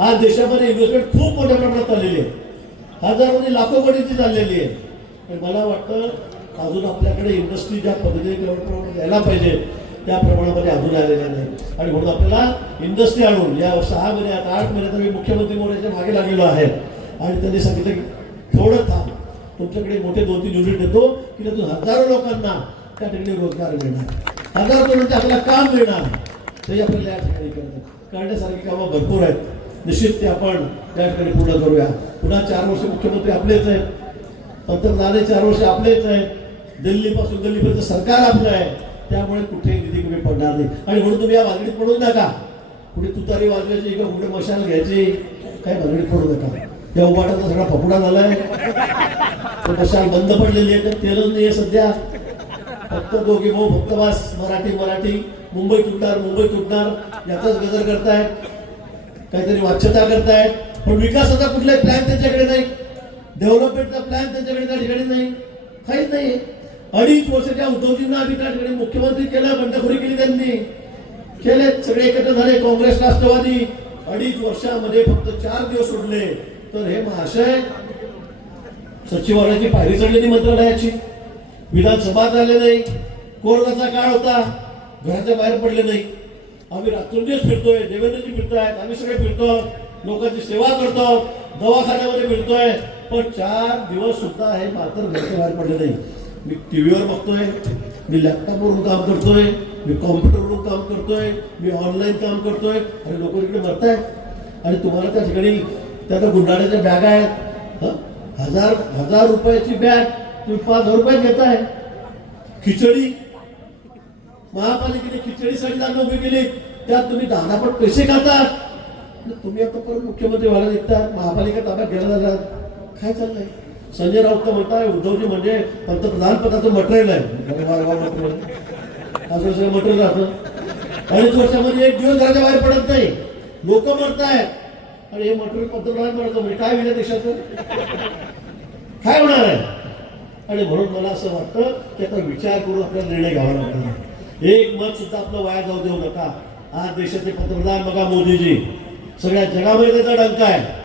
आज देशामध्ये इन्व्हेस्टमेंट खूप मोठ्या प्रमाणात चाललेली आहे, हजारोनी लाखो कोटीची चाललेली आहे. पण मला वाटतं अजून आपल्याकडे इंडस्ट्री ज्या पद्धतीने द्यायला पाहिजे त्या प्रमाणामध्ये अजून आलेल्या नाही. आणि म्हणून आपल्याला इंडस्ट्री आणून या 6 महिन्यात 8 महिन्यात मी मुख्यमंत्री मोदींच्या मागे लागलेलो आहे. आणि त्यांनी सांगितलं की थोडं थांब, तुमच्याकडे मोठे 2-3 युनिट देतो की त्यातून हजारो लोकांना त्या ठिकाणी रोजगार मिळणार, हजारो लोकांचे आपल्याला काम मिळणार. ते आपल्याला या ठिकाणी करण्यासारखी कामं भरपूर आहेत. निश्चित ते आपण त्या ठिकाणी पूर्ण करूया. पुन्हा 4 वर्ष मुख्यमंत्री आपलेच आहेत, पंतप्रधान 4 वर्ष आपलेच आहेत, दिल्लीपासून दिल्लीपर्यंत सरकार आपलं आहे. त्यामुळे कुठेही निधी कमी पडणार नाही. आणि म्हणून तुम्ही या भानगडीत पडू नका. कुठे तुतारी वाजवायची किंवा कुठे मशाल घ्यायची, काय भानगडीत पडू नका. त्या उभाटाचा सगळा फपुडा झालाय, मशाल बंद पडलेली आहे, तर तेलच नाही आहे सध्या. फक्त दोघे भाऊ फक्त बस मराठी मुंबई तुटणार याचाच गजर करतायत, काहीतरी वाच्यता करतायत. पण विकासाचा कुठलाही प्लॅन त्यांच्याकडे नाही, डेव्हलपमेंटचा प्लॅन त्यांच्याकडे त्या ठिकाणी नाही, काहीच नाही. 2.5 वर्षाच्या उद्धवजींना आम्ही त्या ठिकाणी मुख्यमंत्री केलं, बंडखोरी केली त्यांनी, केले सगळे एकत्र झाले. काँग्रेस राष्ट्रवादी 2.5 वर्षामध्ये फक्त 4 दिवस उरले. तर हे महाशय सचिवालयाची पायरी चढलेली, मंत्रालयाची, विधानसभा झाले नाही, कोरोनाचा काळ होता, घराच्या बाहेर पडले नाही. आम्ही रात्रंदिवस फिरतोय, देवेंद्रजी फिरतायत, आम्ही सगळे फिरतो, लोकांची सेवा करतो, दवाखान्यामध्ये फिरतोय. पण 4 दिवस सुद्धा हे मात्र घराच्या बाहेर पडले नाही. मी टीव्हीवर बघतोय, मी लॅपटॉपवरून काम करतोय, मी कॉम्प्युटरवरून काम करतोय, मी ऑनलाईन काम करतोय. आणि लोक इकडे मरतायत. आणि तुम्हाला त्या ठिकाणी त्या गुंडाळ्याच्या बॅग आहेत, हजार रुपयाची बॅग तुम्ही 5,000 रुपयात घेताय. खिचडी महापालिकेने खिचडीसाठी जागा उभी केली, त्यात तुम्ही 10 पट पैसे खातात. तुम्ही आता परत मुख्यमंत्री व्हायला निघतात, महापालिका ताब्यात घ्यायला जातात. काय चाललंय? संजय राऊत म्हणताय उद्धवजी म्हणजे पंतप्रधान पदाचं मटेरियल आहे. असं सगळं मटेरियल राहतं. 2.5 वर्षामध्ये 1 दिवस घराच्या बाहेर पडत नाही, लोक मरतायत. आणि हे मटेरियल पंतप्रधान बनवतं म्हणजे काय होईल देशाचं, काय होणार आहे? आणि म्हणून मला असं वाटतं की आता विचार करून आपल्याला निर्णय घ्यावा लागतो. एक मत सुद्धा आपलं वाया जाऊ देऊ नका. आज देशाचे पंतप्रधान बघा मोदीजी, सगळ्या जगामध्ये त्याचा डंका आहे.